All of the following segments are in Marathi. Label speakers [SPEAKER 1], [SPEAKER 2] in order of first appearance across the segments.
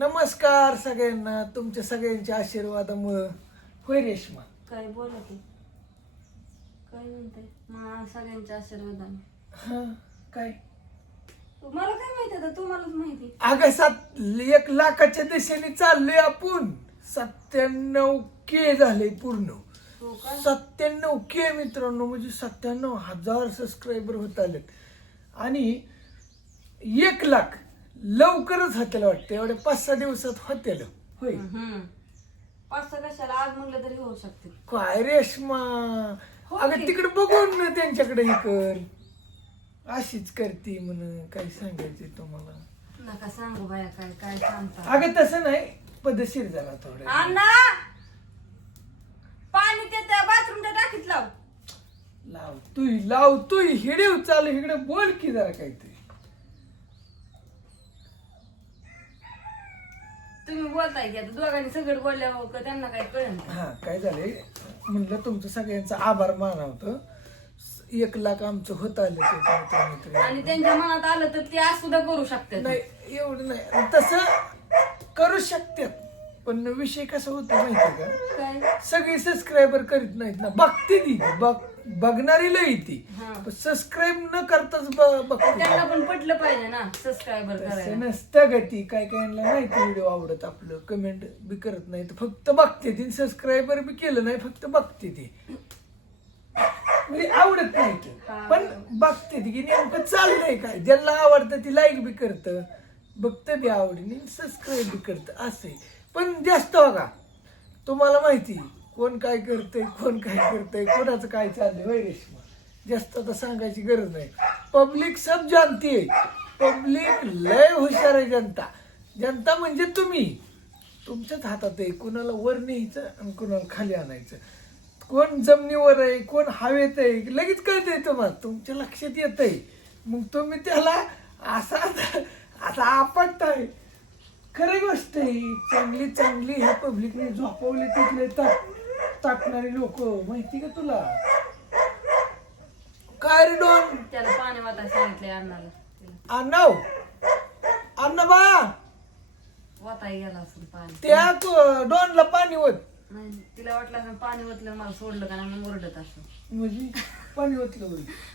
[SPEAKER 1] नमस्कार सगळ्यांना तुमच्या सगळ्यांच्या आशीर्वादामुळं. होय रेश्मा.
[SPEAKER 2] काय बोला की? काय म्हणते? मा सगळ्यांच्या आशीर्वादाने.
[SPEAKER 1] हा काय?
[SPEAKER 2] मला काय माहिती आता? तुम्हालाच माहिती.
[SPEAKER 1] अगं सात एक लाखाच्या दिशेने चाललोय आपण. सत्त्याण्णव के झाले पूर्ण.
[SPEAKER 2] हो का?
[SPEAKER 1] सत्त्याण्णव के मित्रांनो म्हणजे सत्त्याण्णव हजार सबस्क्रायबर होत आलेत. आणि एक लाख लवकरच होतील वाटतं. एवढ्या पाच सहा दिवसात होतील होय.
[SPEAKER 2] हम्म. पाच सहा कशाला? आज म्हणलं तरी होऊ शकते.
[SPEAKER 1] काय रेश्मा?
[SPEAKER 2] हो
[SPEAKER 1] अगं
[SPEAKER 2] की.
[SPEAKER 1] तिकडे बघून ना त्यांच्याकडे हे कर. अशीच करते म्हणून काय सांगायचे तुम्हाला.
[SPEAKER 2] नका सांगू बाया काय काय सांगता.
[SPEAKER 1] अगं तसं नाही. पद्धतशीर झाला थोडं
[SPEAKER 2] अण्णा! पाणी ते त्या बाथरूमच्या टाकीत लाव.
[SPEAKER 1] लाव तू लाव तू हिडीव चालू. इकडे बोल की जरा काहीतरी.
[SPEAKER 2] तुम्ही बोलताय की आता दोघांनी सगळं बोलल्यावर का त्यांना काय कळेल
[SPEAKER 1] हा काय झालंय? म्हणलं तुमचं सगळ्यांचा आभार मानावतं एक लाख आमचं होत आले ते मित्र
[SPEAKER 2] आणि त्यांच्या मनात आलं तर ते आज सुद्धा करू शकतात.
[SPEAKER 1] नाही एवढं नाही. तसं करू शकतात. पण विषय कसा होतो माहिती का?
[SPEAKER 2] काय?
[SPEAKER 1] सगळी सबस्क्रायबर करीत नाहीत ना. बघते ती. बघ बघणारी लई ती
[SPEAKER 2] हा.
[SPEAKER 1] सबस्क्राईब न करताच ब- बघते.
[SPEAKER 2] त्यांना पण पटलं पाहिजे ना सबस्क्रायबर
[SPEAKER 1] तसं नसतं गती काय काय नाही ते व्हिडिओ आवडत आपलं. कमेंट बी करत नाही. तर फक्त बघते ती. सबस्क्रायबर बी केलं नाही फक्त बघते ती. म्हणजे आवडत नाही ते.
[SPEAKER 2] हा.
[SPEAKER 1] पण बघते ती की नेमकं चाललंय काय. ज्यांना आवडतं ती लाईक बी करतं. बघतं बी आवडीने सबस्क्राईब बी करतं. असं आहे. पण जास्त बघा. तुम्हाला माहिती कोण काय करतंय कोण काय करतंय कोणाचं काय चाललंय? वय रेश्मा जास्त आता सांगायची गरज नाही. पब्लिक सब जानती पब्लिक लय हुशार आहे जनता. जनता म्हणजे तुम्ही. तुमच्याच हातात आहे. कुणाला वर न्यायचं आणि कुणाला खाली आणायचं. कोण जमिनीवर आहे कोण हवेत आहे लगेच कळतंय तुम्हाला. तुमच्या लक्षात येत आहे मग तुम्ही त्याला असा असा आपटताय. खरी गोष्ट आहे चांगली चांगली ह्या पब्लिकने झोपवली तिथले तर. टाकणारी लोक माहिती का तुला? काय रे डॉन
[SPEAKER 2] त्याला पाणी वाटायला सांगितलंय अण्णाला.
[SPEAKER 1] अण्णाव अण्णा बा.
[SPEAKER 2] वाटाय गेला असेल पाणी.
[SPEAKER 1] त्या क- डॉनला पाणी होत.
[SPEAKER 2] नाही तिला वाटलं पाणी ओतलं मला सोडलं का नाही मग ओरडत असं
[SPEAKER 1] म्हणजे पाणी ओतलं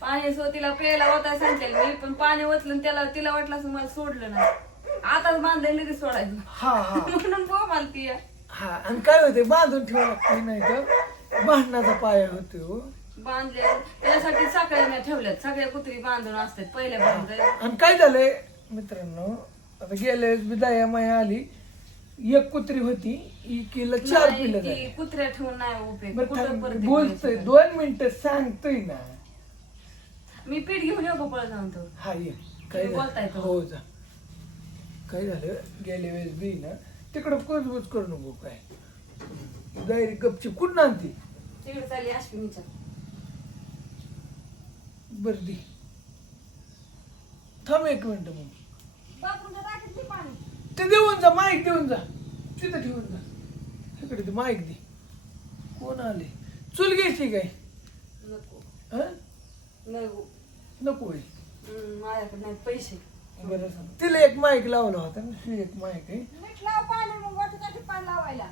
[SPEAKER 2] पाणी सो तिला प्यायला वाटायला सांगितलं मी पण पाणी ओतलं आणि त्याला तिला वाटलं असं मला सोडलं नाही. आताच बांधलं लगेच सोडायचं.
[SPEAKER 1] हा हा.
[SPEAKER 2] म्हणून बो मला ती
[SPEAKER 1] हा आणि काय होते बांधून ठेवावं लागते नाही तर भांडणाचा पाया होतो.
[SPEAKER 2] बांधले त्याच्यासाठी साखळ्या मी ठेवल्यात सगळ्या कुत्री बांधून असतात पहिल्यापर्यंत
[SPEAKER 1] आणि काय झालंय मित्रांनो आता गेल्या वेळेस बी दया माया आली एक कुत्री होती इकीला चार पिलं झाली.
[SPEAKER 2] कुत्र्या ठेवून नाही उपयोग
[SPEAKER 1] बरं
[SPEAKER 2] कुठं
[SPEAKER 1] थांब,
[SPEAKER 2] परत
[SPEAKER 1] बोलतोय. दोन मिनिटं सांगतोय ना.
[SPEAKER 2] मी पीठ घेऊन येऊ पळत जाऊन तो
[SPEAKER 1] हा ये. काय
[SPEAKER 2] तुम्ही बोलताय
[SPEAKER 1] झालं
[SPEAKER 2] तो.
[SPEAKER 1] हो जा. काय झालं? गेल्या वेळेस बी ना तिकडं कोचबोच करू नको काय. डायरेक्ट गपची कुठं आणती?
[SPEAKER 2] तिकडे चालली अश्विनीच्या.
[SPEAKER 1] बरं दी. थांब एक मिनिट मग.
[SPEAKER 2] बाथरूमच्या टाकीतली पाणी.
[SPEAKER 1] ते देऊन जा माईक देऊन जा. तिथं ठेवून जा. इकडे ते माईक दे. कोण आले? चूल घ्यायची काय?
[SPEAKER 2] नको.
[SPEAKER 1] हं?
[SPEAKER 2] नको. हम्म, माझ्याकडे नाही पैसे.
[SPEAKER 1] बरं. तिला एक माईक लावला होता ना ही एक माईक आहे.
[SPEAKER 2] लाव पाणी मग वाटत पाणी लावायला.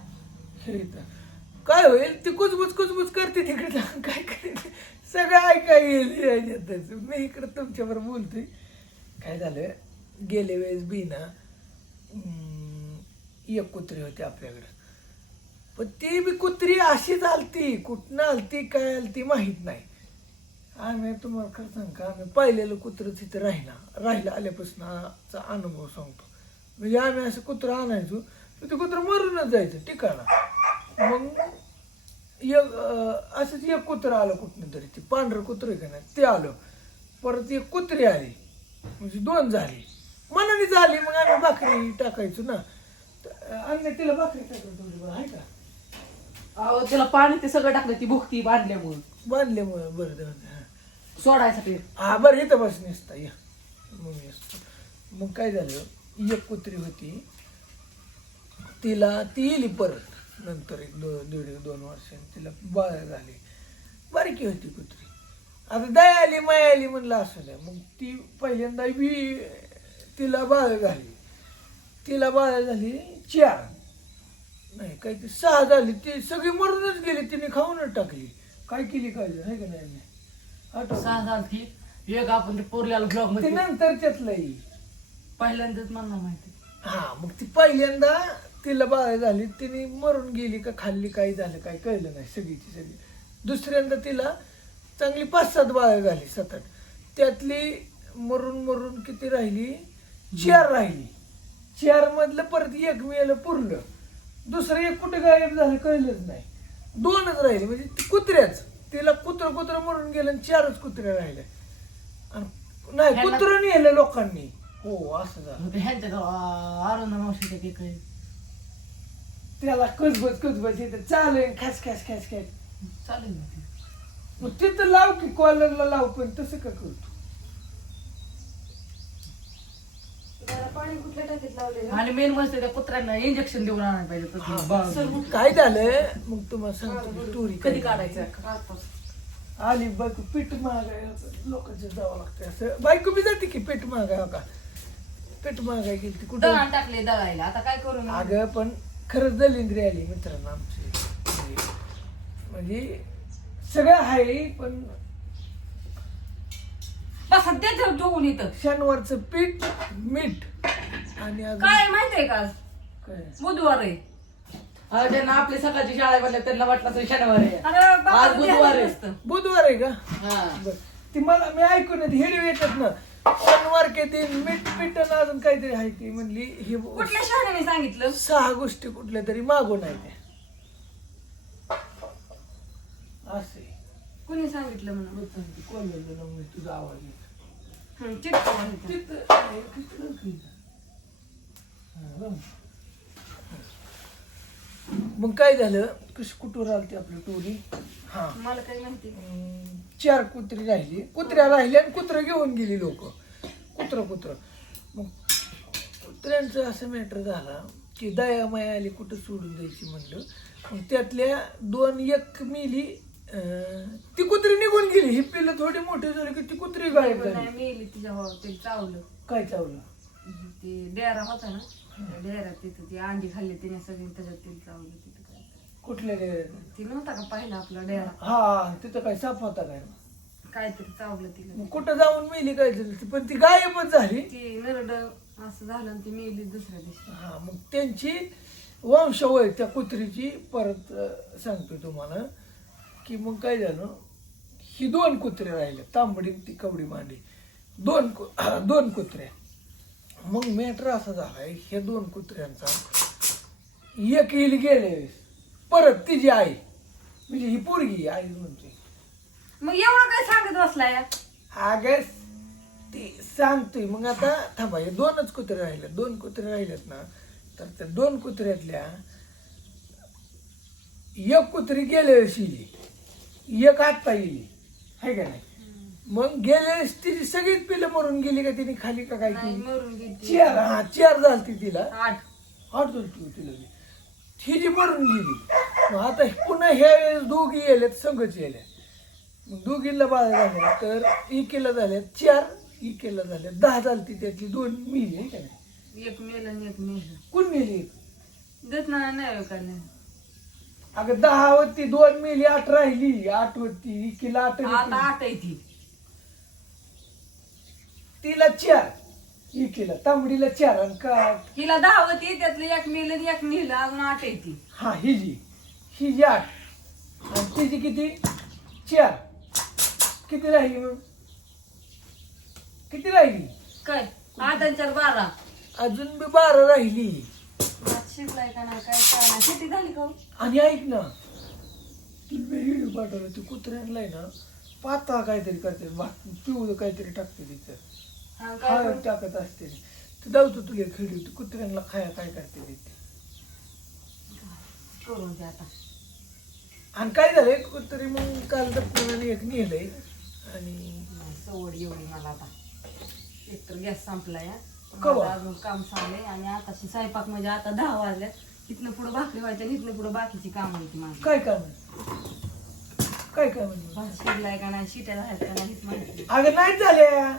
[SPEAKER 1] हे काय होईल? ती कुचबुच कुचबुच करते तिकडे. जाऊन काय करते सगळं ऐकाय येईल याच्यातच. मी इकडे तुमच्यावर बोलतोय. काय झालं? गेल्या वेळेस बी ना एक कुत्री होती आपल्याकडं. पण ती बी कुत्री अशीच आलती. कुठनं आलती काय आलती माहीत नाही. आम्ही तुम्हाला खरं सांग का? आम्ही पाहिलेलं कुत्रं तिथं राहिला राहिला आल्यापासूनचा अनुभव सांगतो. म्हणजे आम्ही असं कुत्रं आणायचो ते कुत्रं मरूनच जायचं ठिकाणा. मग एक असंच एक कुत्रं आलं कुठनं तरी ते पांढरं कुत्रं का नाही ते आलं. परत एक कुत्री आली म्हणजे दोन झाली. मनाने झाली मग आम्ही भाकरी टाकायचो ना. अन्य तिला भाकरी टाकायचो थोडी आहे का?
[SPEAKER 3] अहो त्याला पाणी ते सगळं टाकलं ती भुकती बांधल्यामुळं.
[SPEAKER 1] बांधले मग बरं जाऊ दे, हा.
[SPEAKER 3] सोडायसाठी.
[SPEAKER 1] हा बरं इथं बस नसता या. मग. मग काय झालं? एक कुत्री होती. तिला ती येली परत. नंतर एक दो दीड एक दोन वर्षांनी तिला बाळ झाली. बारकी होती कुत्री. आता दया आली माया आली म्हणलं असं नाही. मग ती पहिल्यांदा बी तिला बाळ झाली. तिला बाळा झाली चार. नाही काही ती सहा झाली. ती सगळी मरूनच गेली. तिने खाऊनच टाकली. काय केली काय आहे का नाही? आठवत
[SPEAKER 3] सहा साल ती एक आपण ते पोरल्याला ब्लॉग
[SPEAKER 1] ते
[SPEAKER 3] मध्ये
[SPEAKER 1] नंतरच्यातलंही
[SPEAKER 3] पहिल्यांदाच मला माहिती.
[SPEAKER 1] हा मग ती पहिल्यांदा तिला बाळ झाली तिने मरून गेली का खाल्ली काय झालं काय कळलं नाही सगळीची सगळी. दुसऱ्यांदा तिला चांगली पाच सात बाळ झाली सात आठ. त्यातली मरून मरून किती राहिली? चार राहिली. चार मधलं परत एक मिळालं पुरलं दुसरं एक कुठे गायब झालं कळलंच नाही. दोनच राहिले म्हणजे ती कुत्र्याच. तिला कुत्र कुत्र मरून गेलं आणि चारच कुत्रे राहिले. आणि नाही कुत्र नेलं लोकांनी. हो असं झालं.
[SPEAKER 3] मग ते ह्यांच्या गाव अरुणा मावशीच्या ते काही
[SPEAKER 1] त्याला कसबस कसबस येते चालेल खॅस खॅस खॅस खॅस
[SPEAKER 3] चालेल ना ते.
[SPEAKER 1] मग तिथं लाव की कॉलरला लाव पण तसं का करतो?
[SPEAKER 2] जरा पाणी कुठल्या टाकीत लावले
[SPEAKER 3] आणि मेन म्हणजे त्या कुत्र्यांना इंजेक्शन देऊन आणायला पाहिजे तसं.
[SPEAKER 1] काय झालं? मग तुम्हाला सांगतो स्टोरी
[SPEAKER 3] कधी काढायचं.
[SPEAKER 1] आली बायको पीठ महागाय लोकांच्या जावं लागतं असं. बायको बी जाते की पीठ महागाय हो का पीठ महागाय गेली ती कुठं
[SPEAKER 2] दळण टाकले दळायला आता काय करू मग?
[SPEAKER 1] अगं पण खरंच दलिंद्री आली मित्रांनो आमची म्हणजे- सगळं आहे पण
[SPEAKER 2] बस सध्या ठेवून इथं
[SPEAKER 1] शनिवारचं पीठ मीठ आणि अजून
[SPEAKER 2] काय माहितीये का आज?
[SPEAKER 1] काय
[SPEAKER 2] बुधवार आहे
[SPEAKER 3] हा, ज्यांना आपली सकाळची शाळा भरल्या त्यांना वाटलं तर शनिवार आहे
[SPEAKER 2] अरे बाबा,
[SPEAKER 3] आज बुधवार आहे.
[SPEAKER 2] असतं.
[SPEAKER 1] बुधवार आहे का
[SPEAKER 3] हा
[SPEAKER 1] बरं. ती मला मी ऐकून येते हिडू येतात ना शनिवार के दिन मीठ पीठ आणि अजून काहीतरी आहे ती म्हणली हे
[SPEAKER 2] कुठल्या शहाण्याने सांगितलं?
[SPEAKER 1] सहा गोष्टी कुठल्या तरी मागून आहे त्या. असे.
[SPEAKER 2] कुणी सांगितलं म्हणून?
[SPEAKER 1] कोल्हापूरला मी तुझा आवाज येत.
[SPEAKER 2] हं, चित्त आहे.
[SPEAKER 1] तिथं आहे, तिथं की. हा, बरं. मग काय झालं? कशी कुठून आलती आपली टोरी हा.
[SPEAKER 2] मला काय माहिती
[SPEAKER 1] अं, चार कुत्री राहिली. कुत्र्या राहिल्या आणि कुत्र घेऊन गेली लोक. कुत्र कुत्र. मग कुत्र्यांचं असं मॅटर झाला की दया माया आली कुठं सोडून द्यायची म्हणलं. मग त्यातल्या दोन एक मिली अं, ती कुत्री निघून गेली. ही पिलं थोडी मोठी झाली की ती कुत्री गायब झाली.
[SPEAKER 2] मेली तिच्या ते चावलं.
[SPEAKER 1] काय चावलं?
[SPEAKER 2] ते डेरा होता ना त्या डेऱ्यात तिथं ती अंडी खाल्ली तिने सगळी त्याच्यात ते चावलं तिथं.
[SPEAKER 1] डेऱ्यात?
[SPEAKER 2] ती नव्हता का पहिला आपला डेरा?
[SPEAKER 1] हा तिथं काय साप होता काय?
[SPEAKER 2] काहीतरी चावलं तिला.
[SPEAKER 1] मग कुठं जाऊन मिली काय झाली? पण ती गायबच झाली.
[SPEAKER 2] ती नरड असं झालं आणि ती मेली दुसऱ्या दिवशी.
[SPEAKER 1] हा मग त्यांची वंशवळ त्या कुत्रीची परत अं, सांगतो तुम्हाला की मग काय झालं? ही दोन कुत्रे राहिले तांबडी आणि ती कवडी मांडी. दोन कु- दोन कुत्रे. मग मॅटर असा झालाय हे दोन कुत्र्यांचा एक येईल गेले वेळेस परत तिची आई. म्हणजे ही पोरगी आई म्हणते.
[SPEAKER 2] मग एवढं काय सांगत बसलाय?
[SPEAKER 1] अगं ते सांगतोय. मग आता थांबा हे दोनच कुत्रे राहिले दोन कुत्रे राहिलेत ना तर त्या दोन कुत्र्यातल्या एक कुत्री गेल्या इली एक आत्ता इली आहे का नाही? मग गेल्या वेळेस तिची सगळीच पिलं मरून गेली का तिने खाली का काय
[SPEAKER 2] नाही
[SPEAKER 1] केली?
[SPEAKER 2] मरून गेली.
[SPEAKER 1] चार हा चार झालती तिला.
[SPEAKER 2] आठ.
[SPEAKER 1] आठ झालती तिला. ही जी मरून गेली. मग आता पुन्हा ह्या वेळेस दोघी येल्यात संघच येल्या मग दोघीला बाळ झाले तर इकेला झाल्यात चार इकेला झाल्या दहा झालती त्यातली दोन मिली आहे का नाही?
[SPEAKER 2] एक मेल आणि एक मेल.
[SPEAKER 1] कोण मिली?
[SPEAKER 2] देत नाही का नाही
[SPEAKER 1] अगं दहा होती दोन मिली आठ राहिली. आठ होती इकेला आठ
[SPEAKER 2] आता आठ आहे ती.
[SPEAKER 1] तिला चार. इकेला तांबडीला चार आणि का?
[SPEAKER 2] हिला दहा होती त्यातली एक मेल एक नेलं अजून आठ आहे ती.
[SPEAKER 1] हा ही जी. ही जी आठ. आणि तिची किती? चार. किती राहिली मग? किती राहिली?
[SPEAKER 2] काय? आठ आणि चार बारा.
[SPEAKER 1] अजून बी बारा राहिली.
[SPEAKER 2] भात शिजलाय का नाही काय काय नाही शेती झाली का?
[SPEAKER 1] आणि ऐक ना मी व्हिडिओ पाठवलं ते कुत्र्यांना आहे ना पाता काहीतरी करते भात पिवळं काहीतरी टाकते तिथं
[SPEAKER 2] हा, काय
[SPEAKER 1] हळद टाकत असते तर जाऊतो तुला एक व्हिडिओ ते कुत्र्यांना खाया काय करते तिथे
[SPEAKER 2] करून दे आता
[SPEAKER 1] आणि काय झालंय कुत्री मग काल दत्तनाने एक नेलंय आणि
[SPEAKER 2] नाही, सवड एवढी मला आता एक तर गॅस संपलाय हा.
[SPEAKER 1] कवा?
[SPEAKER 2] माझं अजून काम चाललंय आणि आताशी स्वयंपाक म्हणजे आता दहा वाजल्यात इथनं पुढं भाकरी व्हायच्या आणि इथनं पुढं बाकीची काम होती माझी
[SPEAKER 1] काय काम आहे? काय काम आहे?
[SPEAKER 2] भात शिजलाय का नाही शिट्या झाल्यात का नाही हेच माहिती.
[SPEAKER 1] अगं नाही झाल्या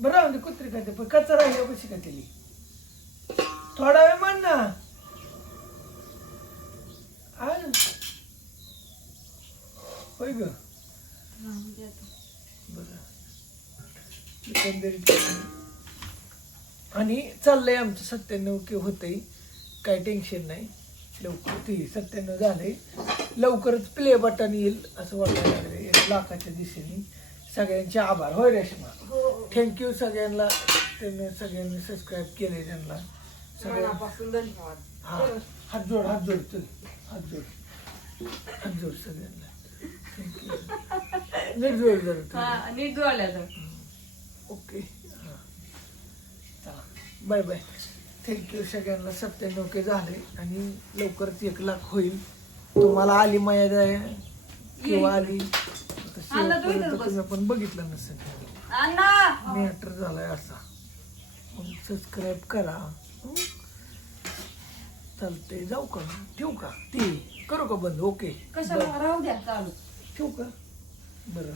[SPEAKER 1] बरं म्हणजे कुत्री खाते पण कच्चा राहिल्या कशी केली थोडा वेळ म्हण ना. आ? होय ग. बरं. एकंदरीत. आणि चाललंय आमचं सत्त्याण्णव के होतंय काही टेन्शन नाही. लवकर ते सत्त्याण्णव झालंय. लवकरच प्ले बटन येईल असं वाटायला लागलंय. लाखाच्या दिशेने. सगळ्यांचे आभार. होय रेश्मा? थँक्यू सगळ्यांना. त्यांनी सगळ्यांनी सबस्क्राईब केले त्यांना. सगळ्या
[SPEAKER 2] मनापासून धन्यवाद.
[SPEAKER 1] हा. हात जोड हात जोड चल. हात जोड. हात जोड सगळ्यांना. थँक्यू नीट जोड जरा.
[SPEAKER 2] हा नीट डोळ्यात
[SPEAKER 1] ओके हां. चला. बाय बाय थँक्यू सगळ्यांना. सत्त्याण्णव के झाले आणि लवकरच एक लाख होईल. तुम्हाला आली माया किंवा आली? आता
[SPEAKER 2] अण्णा, तू इथंच
[SPEAKER 1] शेवटपर्यंत
[SPEAKER 2] बस.
[SPEAKER 1] तुम्ही आपण बघितलं नसेल. मॅटर झालाय असा सबस्क्राईब करा? चालते जाऊ का? ठेवू का? ते करू का बंद? ओके.
[SPEAKER 2] कशाला? राहू द्या चालू.
[SPEAKER 1] ठेवू का? बरं.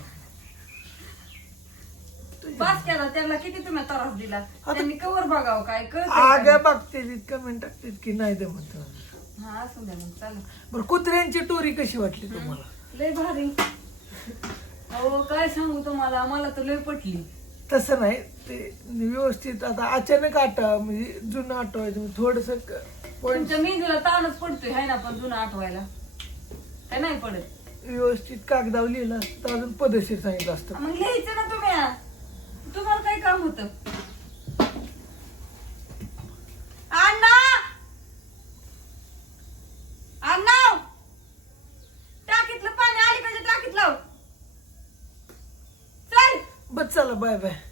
[SPEAKER 2] बास केला त्यांना किती तुम्ही त्रास दिला? त्यांनी कवर बघावं काय?
[SPEAKER 1] आग्या टाकते की नाही ते म्हणतो.
[SPEAKER 2] हा असू द्या मग चालू
[SPEAKER 1] बरं कुत्र्यांची टोरी कशी वाटली तुम्हाला?
[SPEAKER 2] लय भारी. अहो काय सांगू तुम्हाला? मला तर लय पटली.
[SPEAKER 1] तसं नाही ते व्यवस्थित आता अचानक आटा म्हणजे जुनं आठवायचं थोडस पॉईंट
[SPEAKER 2] तुमच्या मेंदूला ताणच पडतोय हाय ना पण जुनं आठवायला? काय नाही पडत.
[SPEAKER 1] व्यवस्थित कागदावर लिहिलं असतं तर अजून पदशीर सांगितलं असतं.
[SPEAKER 2] मग लिहायचं ना तुम्ही. तुम्हाला काय काम होत अण्णा अण्णा टाकीतलं पाणी अलीकडच्या टाकीत लाव चल
[SPEAKER 1] बस चला बाय बाय